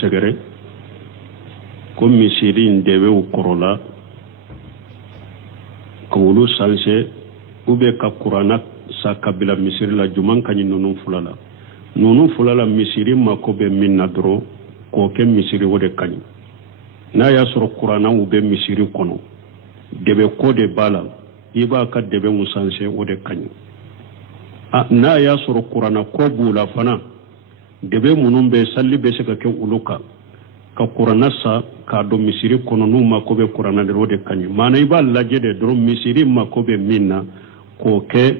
segere ko misiri ndewe ukorola ko wulu sanse ube ka kurana sa kabila misiri la juman kanyi nunun fulala misiri mako be minna doro ko ke misiri wode kanyi na ya soro kurana ube misiri kono debe ko de bala iba ka debe musanse wode kanyi na ya soro kurana ko bula fana debe munun be salli be se ka ke uluka ka kurana sa ka do misiri kono nu mako be kurana de wode kanyi mana iba laje de doro misiri mako be minna ko ke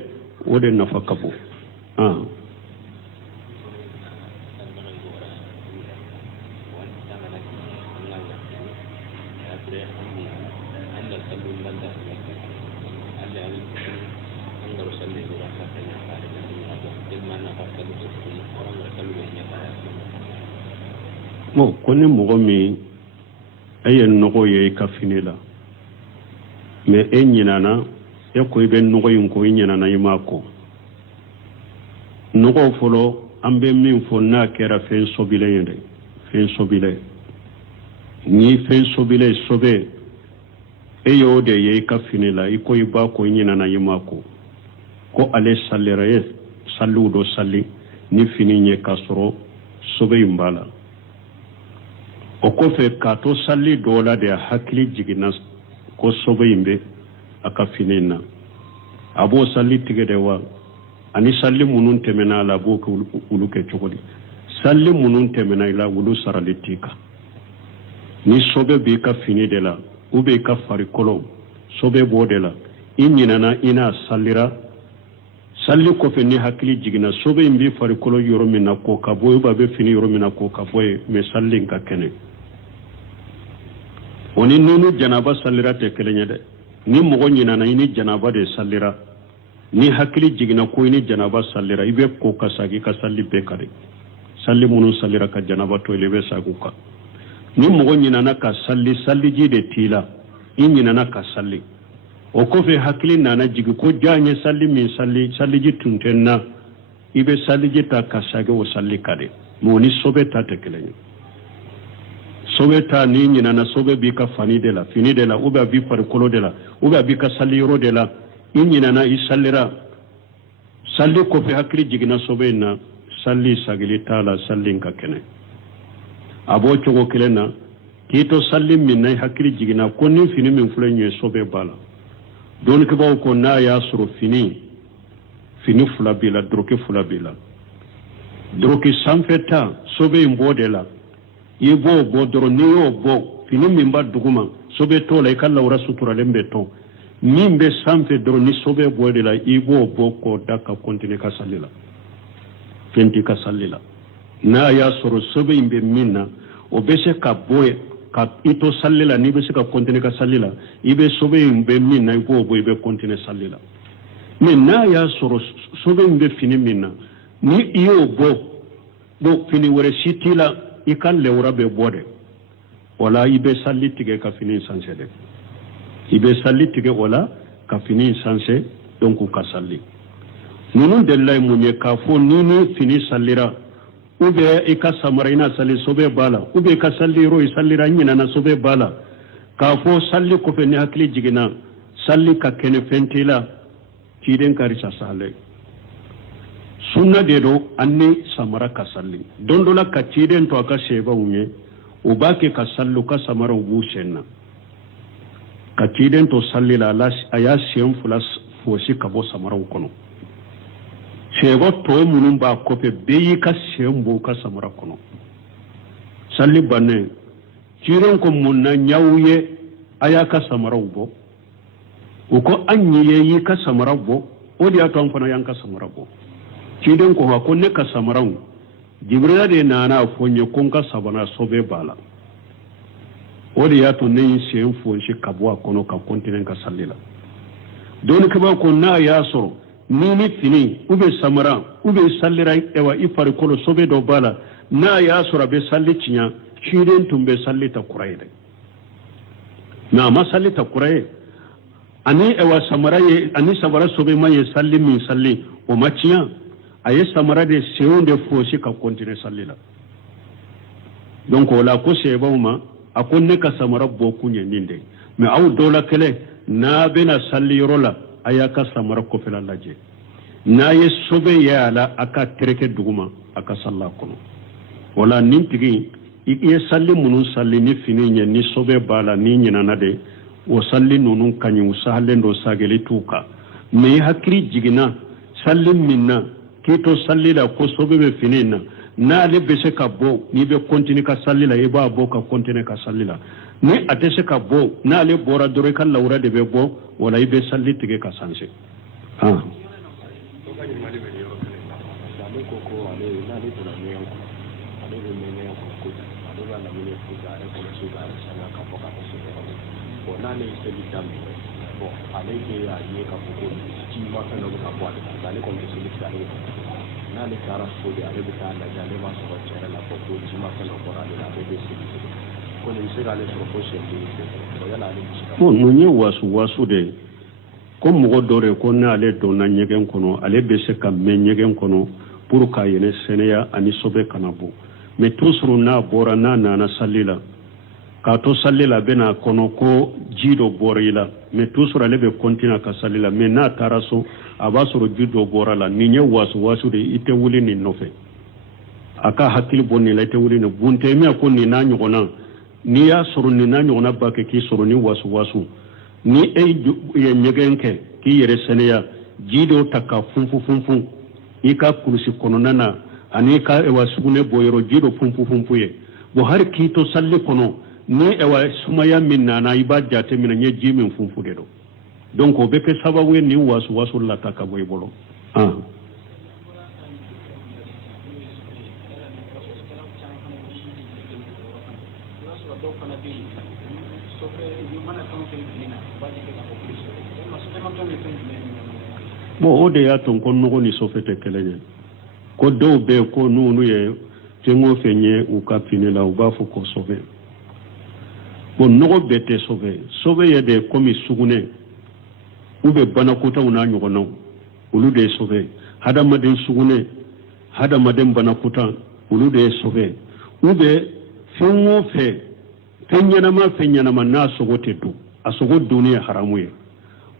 wode nafaka bo mo koni mogo mi ayen nogo ye ka finila me enyinana e ko ibe nogo yin ko nyinana yimako nogo folo ambe min fo na kera fen sobile yende fen sobile ni fen sobile sobe e yode ye ka finila iko iba ko nyinana yimako ko ale sallera ye salludo salli ni fini nye kasoro sobe imbala o kofe ka to salli dola de hakli jigina ko sobe imbe aka finina abo salli tige de wa ani salli munun temena la bo ko uluke chogoli salli munun temena ila wulu saralitika ni sobe be ka fini de la ube ka fari kolo sobe bo de la inyina ina sallira salli ko fe ni hakli jigina sobe imbe fari kolo yoro mina ko ka boy ba be fini yoro mina ko ka boy me salli ka kene oni nunu janaba sallira te kelenya de ni mogo nyina na ini janaba de sallira ni hakili jigina ko ini janaba sallira ibe ko kasagi ka salli be kare salli munu sallira ka janaba to lebe saguka ni mogo nyina na ka salli ji de tila nyina na ka salli o ko fe hakili nana jigi ko janye salli min salli ji tuntenna ibe salli ji ta kasage o salli kare mo ni sobe ta te kelenya sobe ta ni nyina na sobe bi ka fini de la uba bi par kolo de la uba bi ka saliro de la nyina na isallira salli ko fe hakri jigina sobe na salli sagili tala sallin ka kene abo chogo kelena kito salli min na hakri jigina ko ni fini min fulenye sobe bala don ke baw ko na ya suru fini fula bila droke fula bila droke sanfeta sobe mbode la ibo bo doro ni yo bo fini min ba duguma sobe to la kala wara sutura lembe to mimbe samfe doro ni sobe bo de la ibo bo ko daka kontine ka salila fenti ka salila na ya soro sobe imbe minna o bese ka boye ka ito salila ni bese ka kontine ka salila ibe sobe imbe minna ibo bo ibe kontine salila men na ya soro sobe imbe fini minna ni iyo bo fini wore sitila ikan lewra be bode wala ibe salli tige ka fini sanse de ibe salli tige wala ka fini sanse donc ka salli nunu dellay munye ka fo nunu fini sallira ube ika samara ina salli sobe bala ube ka salli ro sallira nyina na sobe bala ka fo salli ko fe ni hakli jigina salli ka kene fentila tiden karisa sale sunna de do anni samara ka salli dondola ka tiden to aka sheba unye o bake ka sallu ka samara ubu shenna ka tiden to salli la aya shem fulas fosi ka bo samara ukono sheba to munun ba ko pe beyi ka shembo ka samara kono salli banne tiden ko munna nyawye aya ka samara ubo uko anyi yi ka samara bo odi ato amfana yanka samara bo kiden ko ko ne ka samaran jibrila de nana fonye kon ka sabana sobe bala odi ya to ne shen fon shi kabwa kono ka kontinen ka sallila don ka ba ko na ya so ni fini ube samara ube sallira ewa ifar kolo sobe do bala na ya so rabe salli cinya kiden tumbe salli ta kuraide na ma salli ta kuraide ani ewa samara ye ani sabara sobe maye salli min salli o maciya aye samara de seonde fosi ka kontine sallila donc wala ko seba ma akon ne ka samara boku nyinde mais aw dola kele na bena salli rola ayaka samara ko fela laje na ye sobe ya ala aka tereke duguma aka salla kono wala nintigi ye salli munun salli ni fini nye ni sobe bala ni nyina na de o salli nunun kanyu sahlen do sageli tuka me hakri jigina salli minna kito salli la ko sobe be fini na le be se ka bo ni be continue ka salli la e ba bo ka continue ka salli la ni atese ka bo na le bora dore kan laura de be bo wala ibe salli tige ka sanse ha nunye wasu de ko mogo dore ko na ale donna nyegen kono ale be se ka men nyegen kono pour ka yene seneya ani sobe kanabo mais toujours na bora na na sallila ka to sallila bena kono ko jido borila mais toujours ale be continue ka sallila mais na taraso abasoro jido borala ni nye wasu de ite wuli ni nofe aka hakili bonni la ite wuli ni bunte me ko ni na nyogona ni ya soro ni na nyogona ba ke ki soro ni wasu ni ye nyegenke ki yere seneya jido taka funfu ika kursi kono nana ani ka ewa sugune boyero jido funfu ye bo har ki to salli kono ni ewa sumaya minna na ibadja te minna nye jimin funfu de do donc o beke sababu ni wasu la taka boy bolo bo o de ya ton kon no ni sofete kelenya ko do be ko nunu ye tengo fenye u kapine la u bafu ko sobe bo no bete sobe ye de komi sugune ube bana kota una nyogono ulu de sobe hada maden sugune hada maden bana kota ulu de sobe ube fengo fe fenyana ma na sogote du asogo duniya haramu ye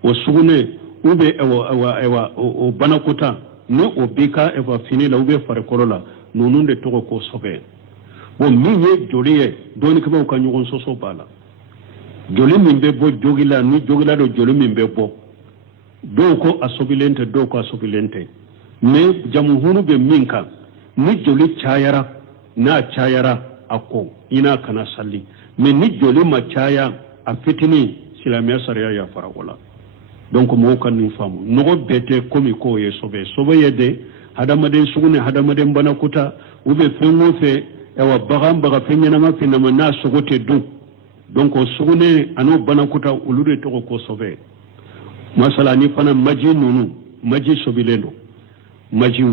o sugune ube ewa o banakuta ni o bika ewa fini la ube fare kolola nununde togo ko sobe bo minye joliye doni kaba ka nyugon soso bala joli mimbe bo jogila ni jogila do joli mimbe bo do ko asobilente me jamuhunu be minka ni joli chayara ako ina kana salli me ni joli ma chaya a fitini silamiya sariya ya fara wala donc mo kan ni famu no bete komi ko ye sobe ye de hadamaden sugune hadamaden bana kuta ube fengo fe ewa baga fenyana ma finama na sogote du donc o sugune ano bana kuta ulude to ko sobe masala ni fana maji sobilendo maji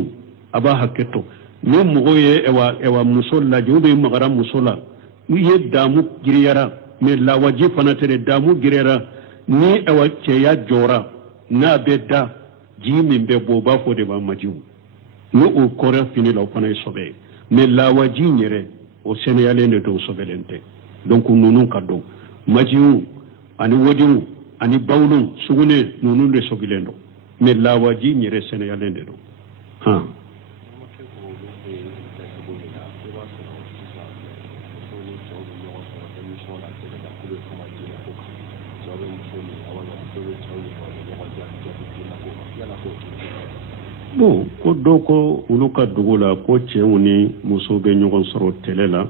aba haketo ni mo ye ewa musolla jube magara musola ye damu giriyara me lawaji fana tere damu giriyara ni ewa ya jora na bedda jimin be boba fo de ba majiu ni o kore fini la fana sobe me lawaji nyere o seneyale ne do sobelente donc nunu kado majiu ani wodiu ani bawlu sugune nunu de sobilendo me lawaji nyere seneyale ne do ha bo ko doko uluka dugula ko cewuni muso be nyogon soro telela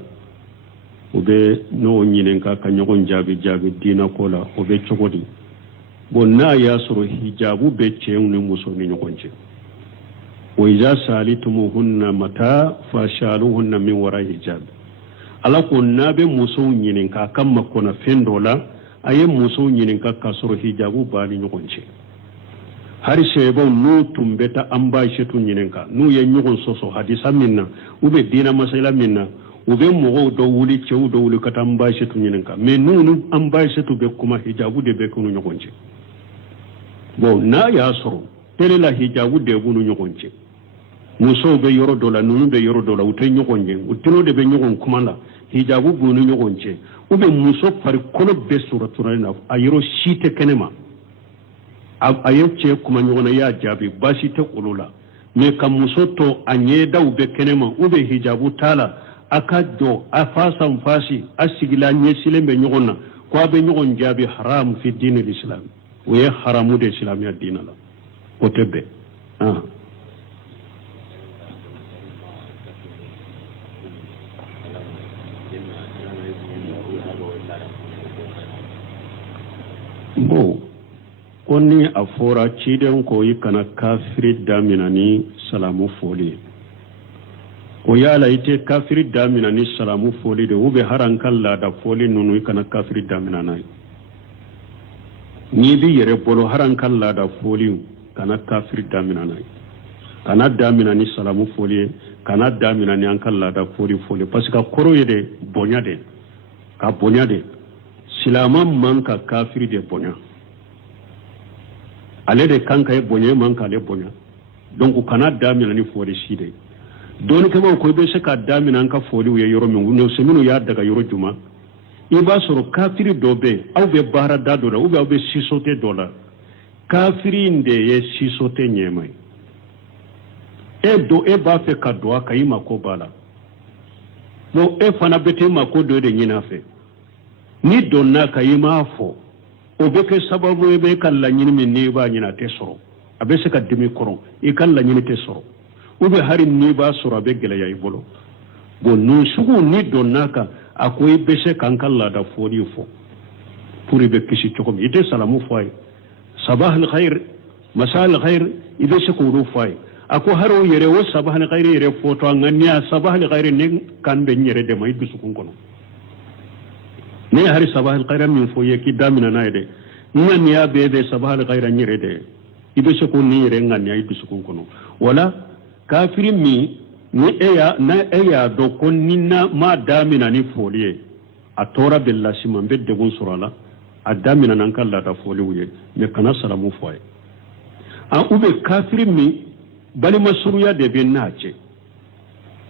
ube no nyinen ka nyogon jabi dina kola obe chogodi bo na ya soro hijabu be cewuni muso ni nyogonje wa iza salitumuhunna mata fashaluhunna min wara hijab ala ko nabe muso nyinen ka kamma kona fendola aye muso nyinen ka kasoro hijabu bali nyogonje hari sebo nu tumbeta ambashetu nyinenka nu ye nyugon soso hadisa minna ube dina masala minna ube mogo do wuli cew do wuli kata ambashetu nyinenka me nu ambashetu be kuma hijabu de be kunu nyogonje bo na ya soro tele la hijabu de bunu nyogonje muso be yoro dola nunu be yoro dola ute nyogonje utino de be nyogon kuma la hijabu bunu ɲɔgɔn cɛ ou bien muso farikolo bɛɛ sɔrɔturalen na a yɔrɔ si tɛ kɛnɛ ma a ye cɛ kuma ɲɔgɔn na y'a jaabi baasi tɛ olu la mais ka muso to a ɲɛdaw bɛ kɛnɛ ma ou bien hijabu t'a la a ka jɔ a fasan fasi a sigila ɲɛsilen bɛ ɲɔgɔn na ko a bɛ ɲɔgɔn jaabi haram fi diinil islam o ye haramu de silamɛya diina la o tɛ bɛn bon ko ni a fɔra ciden ko i kana kafiri damina ni salamu foli o yala i tɛ kafiri damina ni salamu foli de ou bien haran kan laada foli ninnu i kana kafiri damina n'a ye n'i b'i yɛrɛ bolo haran kan laada foli kana kafiri damina n'a ye kana damina ni salamu foli ye kana damina ni an kan laada foli parce que a kɔrɔ ye de bonya de ka bonya de silama man ka kafiri de bonya ale de kan ka ye bonya man ka ale bonya donc kana damina ni foli si de doni kama ko be se ka damina an ka foli ye yɔrɔ min no seminu ya daga yɔrɔ juma i b'a sɔrɔ kafiri dɔ bɛ aw bɛ baara da dɔ la ou bien aw bɛ sisote dɔ la kafiri in de ye sisote ɲɛma ye e b'a fɛ ka don a kan i mako b'a la bon e fana bɛ t'e mako dɔ de ɲini a fɛ ni donna ka i m'a fɔ o bɛ kɛ sababu ye bɛ ka laɲini min n'i b'a ɲini a tɛ sɔrɔ a bɛ se ka dimi kɔrɔ i ka laɲini tɛ sɔrɔ ou bien hari n'i b'a sɔrɔ a bɛ gɛlɛya i bolo bon nin sugu ni donna kan a ko i bɛ se k'an ka laada foli fɔ pour i bɛ kisi cogo min i tɛ salamu fɔ a ye sabah al khair masa al khair i bɛ se k'olu fɔ a ye a ko hari o yɛrɛ o sabah al khair yɛrɛ fɔtɔ an ka ni a sabah al khair ne kan bɛ n yɛrɛ de ma i dusukun kɔnɔ ne hari sabah al khair min fɔ ye k'i damina n'a ye dɛ n ka niya bɛɛ bɛ sabah al khair n yɛrɛ de i bɛ se k'o ni yɛrɛ ŋaniya i dusukun kɔnɔ wala kafiri min ni e y'a dɔn ko ni na ma damina ni foli ye a tɔɔra bɛ lasi ma n bɛ degun sɔrɔ a la a damina n'an ka laada foliw ye mais kana salamu fɔ a ye ou bien kafiri min balima suruya de bɛ n'a cɛ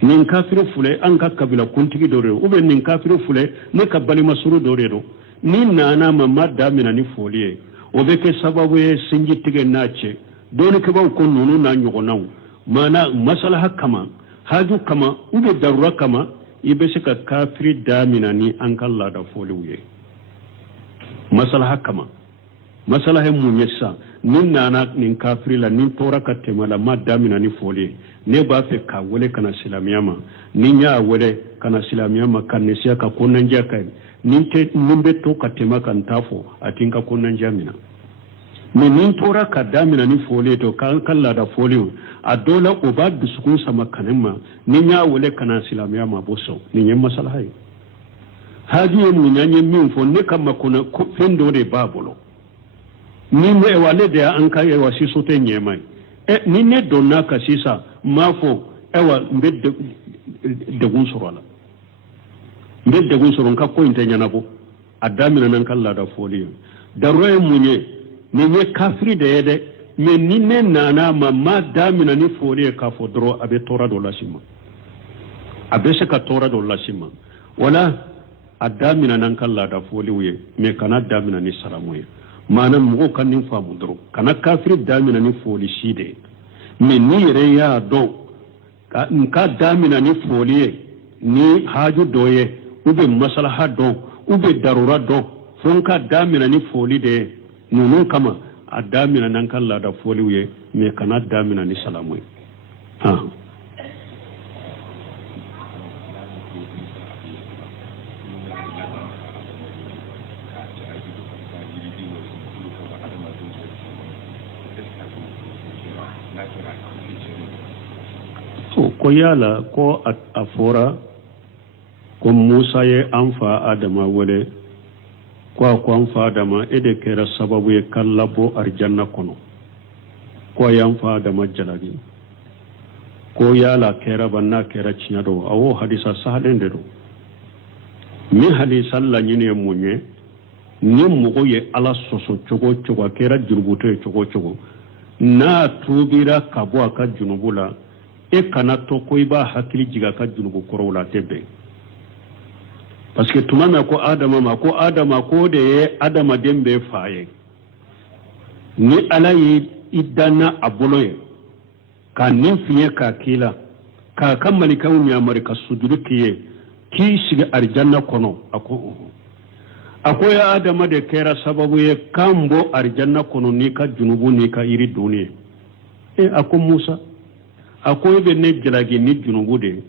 nin kafiri filɛ an ka kabila kuntigi dɔ de don ou bien nin kafiri filɛ ne ka balima suru dɔ de don ni nana ma damina ni foli ye o bɛ kɛ sababu ye sinji tigɛ n'a cɛ dɔɔnikɛbaw ko ninnu n'a ɲɔgɔnnaw mana masalaha kama haju kama ou bien darura kama i bɛ se ka kafiri damina ni an ka laada foliw ye masalaha kama masalaha mun ye sisan ni nana nin kafiri la ni tora ka tɛmɛ la ma damina ni foli ye ne b'a fɛ ka wele kana silamɛya ma ni n y'a wele kana silamɛya ma ka nesiya ka konandiya ka ye ni bɛ to ka tɛmɛ ka n t'a fɔ a tɛ n ka konandiya minɛ mais ni tora ka damina ni foli ye to k'an ka laada foliw a dɔw la o b'a dusukun sama kane ma ni n y'a wele kana silamɛya ma a b'o sɔn nin ye masalaha ye haju ye mun ye an ye min fɔ ne ka makɔnɔ fɛn dɔ de b'a bolo ni ne ale de y'an ka siso tɛ ɲɛma ye ni ne donna ka sisan n m'a fɔ n bɛ degun sɔrɔ a la n bɛ degun sɔrɔ n ka ko in tɛ ɲɛnabɔ a daminɛ n ka laada foli ye darura ye mun ye nin ye kafiri de ye dɛ mais ni ne nana ma damina ni foli ye k'a fɔ dɔrɔn a bɛ tɔɔrɔ dɔ lase ma a bɛ se ka tɔɔrɔ dɔ lase ma wala a damina n'an ka laada foliw ye mais kana damina ni salamu ye maana mɔgɔw ka nin faamu dɔrɔn kana kafiri damina ni foli si de ye mais ni yɛrɛ y'a dɔn n ka damina ni foli ye ni haju dɔ ye ou bien masalaha dɔn ou bien darura dɔn fo n ka damina ni foli de ye ninnu kama a damina n'an ka laada foliw ye mais kana damina ni salamu ye ko yala ko a fɔra ko Musa ye an fa Adama wele ko an fa Adama e de kɛra sababu ye ka labɔ arijanna kɔnɔ ko a y'an fa Adama jalaki ko yala kɛra ba n'a kɛra tiɲɛ don awɔ hadisa sahalen de don min hadisa laɲini ye mun ye ni mɔgɔ ye Ala sɔsɔ cogo cogo a kɛra jurubutɔ ye cogo cogo n'a tubira ka bɔ a ka junubu la e kana to ko i b'a hakili jigin a ka junubu kɔrɔw la a tɛ bɛn parce que tuma ma ko adama ko de adama dembe faaye ni ala yi idana aboloye ka nin fiye ka kila ka kammali kan nyamari ka sujudu kiye ki shiga arjanna kono ako ya adama de kera sababu ye kambo arjanna kono ni ka junubu ni ka iri duniya ako Musa ako be ne jalagi ni junubu de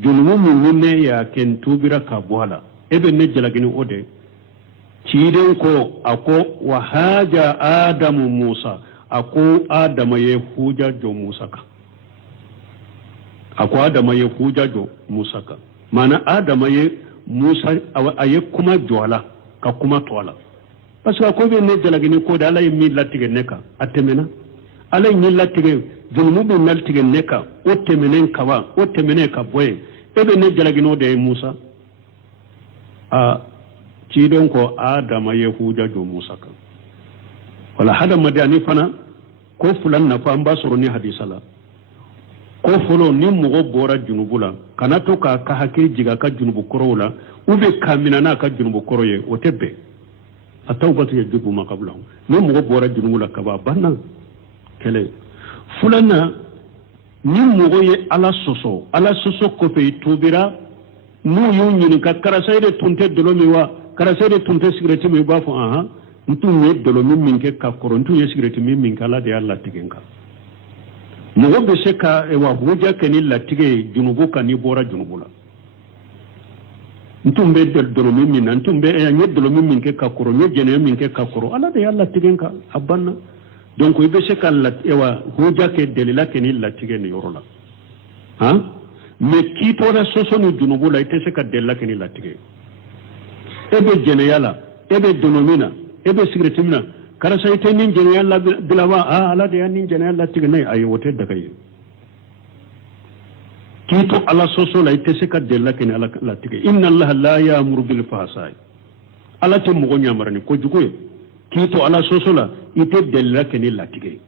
junubu mun ne ya ken tubira ka boala ebe ne jalagi ni ode ciden ko ako wa haja adamu Musa ako adama ye huja jo Musa ka ako adama ye huja jo Musa ka mana adama ye Musa aye kuma joala ka kuma toala parce que ko be ne jalagi ni ko da ala mi latige neka atemena ala ni latige junubu be naltige neka o temenen kawa o temene ka boye ebe ne jalagi no de Musa cidon ko adama ye huja jo Musa kan wala hada madani fana ko fulan na fa amba soro ni hadisala ko folo ni mugo bora junubula kana to ka hakiri jiga ka junubu korola ube kamina na ka junubu koroye o tebbe atawbatu yajibu ma qablahu ni mugo bora junubula ka ba banna kele fulana ni mugo ye ala soso ko pe tubira nu yunyini ka karasayde tunte dolomi wa karasayde tunte sigreti mi ba fo aha ntu ne dolomi minke ka korontu ye sigreti mi minka la de alla tigenka mugo be se ka e wa huja keni la tige junubu ka ni bora junubula ntu be dolomi min ntu be e nye dolomi minke ka koro nye jene minke ka koro alla de alla tigenka abanna donc ibe se ka la e wa huja ke delila keni la tige ni yorola ha me kito da soso ni junubu la ite se ka della keni la tige ebe jene yala ebe donomina ebe sigretimina kara sai te nin jene yala bilawa ala de nin jene yala tige nay ayi wote daga yi kito ala soso la ite se ka della keni ala la tige inna allaha la ya'muru bil fahsai ala te mo nyamarani ko jugoye kito ala soso la ite della keni la tige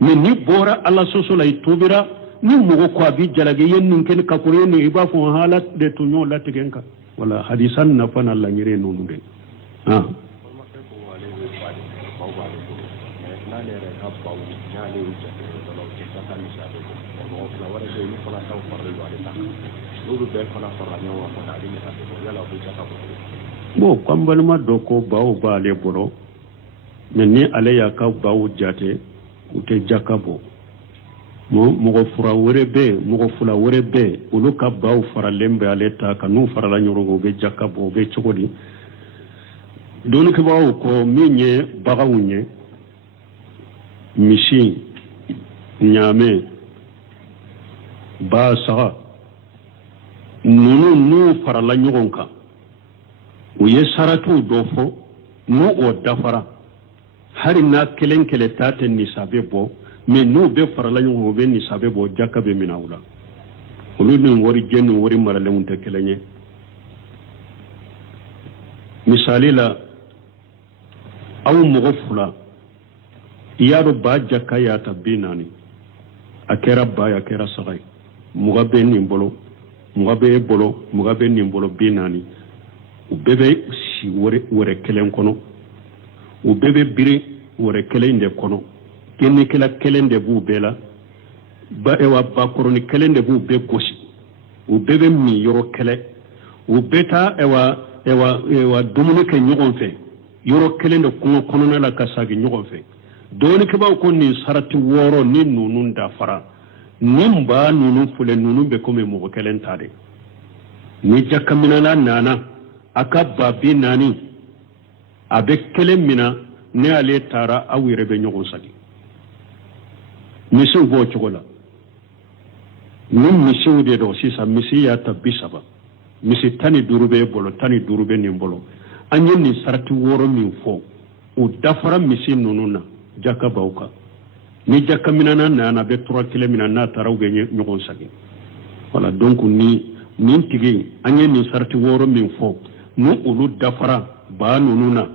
me ni bora ala soso la itubira ni mugo ko abi jalage yennin ken ka ko yenni iba fo halat de to nyo latte genka wala hadisan na fana la nyire nonu de bo kwambal ma do ko bawo bale boro men ni ale ya ka bawo jate ute jakabo mogo fura wore be mogo fula wore be ulu ka baw fara lembe aleta ka nu fara la nyoro be jakabo be chokodi doni ke baw ko minye bagawunye mishi nyame ba sa nu fara la nyoronka uye saratu dofo nu o dafara hari na kelen kele tate ni sabe bo mais nous be farala ñu be ni sabe bo jakka be minawula olu ni wori jenni wori marale mun te kelenye misali la aw mo fula yaro ba jakka ya tabinani akera ba ya kera sagai mugabe ni bolo mugabe ni bolo binani ubebe si wore kelen kono ubebe biri wore kelen de kono kenni kala kelende bu bela ba ewa ba koroni kelende bu be gosi u bebe mi yoro kele u beta ewa dumuni ke nyogon fe yoro kelende ko kono la kasagi nyogon fe doni ke ba ko ni sarati woro ni nunun da fara nimba nunun fule nunun be ko me mo kelen tade ni jakamina la nana aka babi nani abe kelen mina ne ale tara awire be nyogon sagi misi bo chogola nin misi de do sisa misi ya tabisaba misi tani durube bolo tani durube ni bolo anyen ni sarati woro min fo o dafara misi nununa jaka bauka ni jaka minana na be 3 km na taraw be nyogon sagi wala donc ni tigi anyen ni sarati woro min fo nu ulu dafara ba nununa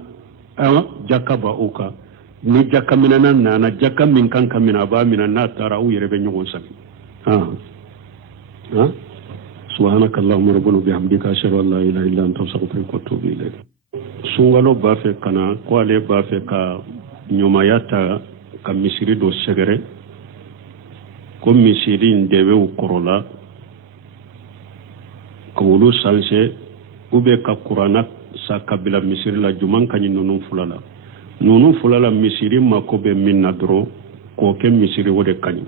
jaka bauka ni jakka minana na jakka min kan kamina ba mina na tara u yere be nyogon safi subhanaka allahumma rabbana bihamdika ashhadu an la ilaha illa anta astaghfiruka wa atubu ilayk. Sungalo b'a fɛ kana ko ale b'a fɛ ka ɲumaya ta ka misiri dɔ sɛgɛrɛ ko misiri in de bɛ u kɔrɔla ka olu sanse u bɛ ka kurana sa kabila misiri la juman ka ɲi ninnu fula la. Ninnu fula la misiri mako bɛ min na dɔrɔn k'o kɛ misiri o de ka ɲi.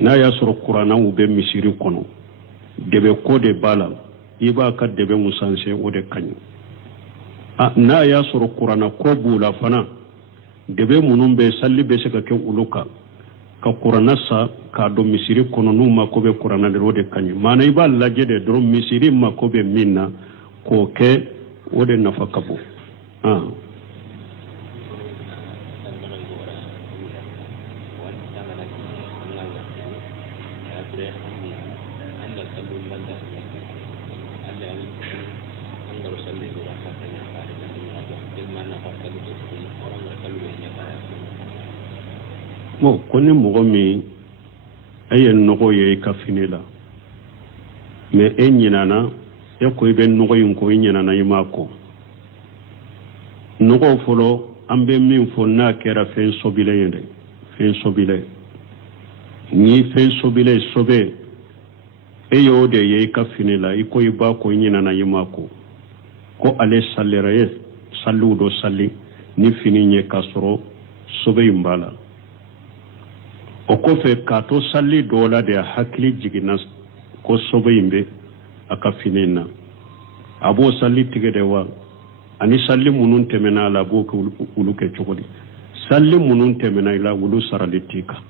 N'a y'a sɔrɔ kurana u bɛ misiri kɔnɔ dɛbɛ ko de b'a la i b'a ka dɛbɛ mun sanse o de ka ɲi. N'a y'a sɔrɔ kurana ko b'u la fana dɛbɛ minnu bɛ salli bɛ se ka kɛ olu kan ka kurana sa k'a dɔn misiri kɔnɔ n'u mako bɛ kurana de o de ka ɲi. Maana i b'a lajɛ de dɔrɔn misiri mako bɛ min na k'o kɛ o de nafa ka bon. Bon, ko ni mɔgɔ min e ye nɔgɔ ye i ka fini la mais e ɲinana e ko i bɛ nɔgɔ in ko i ɲinana i m'a ko. Nɔgɔ fɔlɔ an bɛ min fɔ n'a kɛra fɛn sobilen ye dɛ, fɛn sobilen. Ni fɛn sobilen sobe e y'o de ye i ka fini la i ko i b'a ko i ɲinana i m'a ko. Ko ale sallira ye salliw dɔ salli ni fini ye k'a sɔrɔ sobe in b'a la. O kɔfɛ k'a to salli dɔw la de hakili jiginna ko sobe in bɛ a ka fini na a b'o salli tigɛ de wa ani salli minnu tɛmɛna a la a b'o kɛ olu kɛ cogo di. Salli minnu tɛmɛna i la olu sarali t'i kan.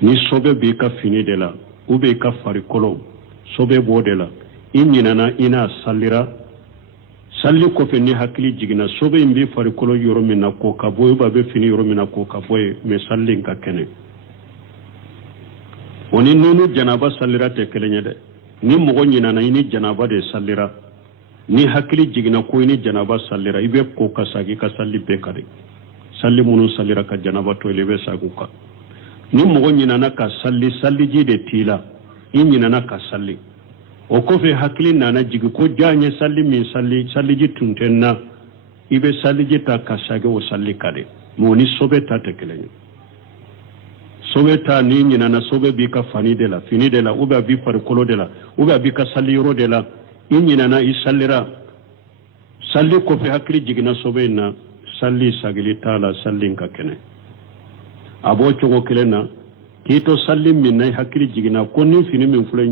Ni sobe b'i ka fini de la ou bien i ka farikolo sobe b'o de la i ɲinana i n'a sallira salli kɔfɛ ni hakili jiginna sobe in b'i farikolo yɔrɔ min na k'o ka bɔ ye a bɛ fini yɔrɔ min na k'o ka bɔ ye mais salli in ka kɛnɛ. O ni nunu janaba sallira tɛ kelen ye dɛ. Ni mɔgɔ ɲinana i ni janaba de sallira ni hakili jiginna ko i ni janaba sallira i bɛ ko ka sagi ka salli bɛɛ ka de. Salli minnu sallira ka janaba to i bɛ sagu kan. Ni mɔgɔ ɲinana ka salli salliji de t'i la i ɲinana ka salli. O kɔfɛ hakili nana jigi ko jaa n ye salli min salli salliji tun tɛ n na i bɛ salliji ta ka sagi o salli ka de. Mais o ni sobe ta tɛ kelen ye. Sobe ta ni ɲinana sobe b'i ka fini de la ou bien a b'i farikolo de la ou bien a b'i ka salli yɔrɔ de la i ɲinana i sallira salli kɔfɛ hakili jiginna sobe in na salli sagili t'a la salli in ka kɛnɛ. A b'o cogo kelen na k'i to salli min na i hakili jiginna ko ni fini min filɛ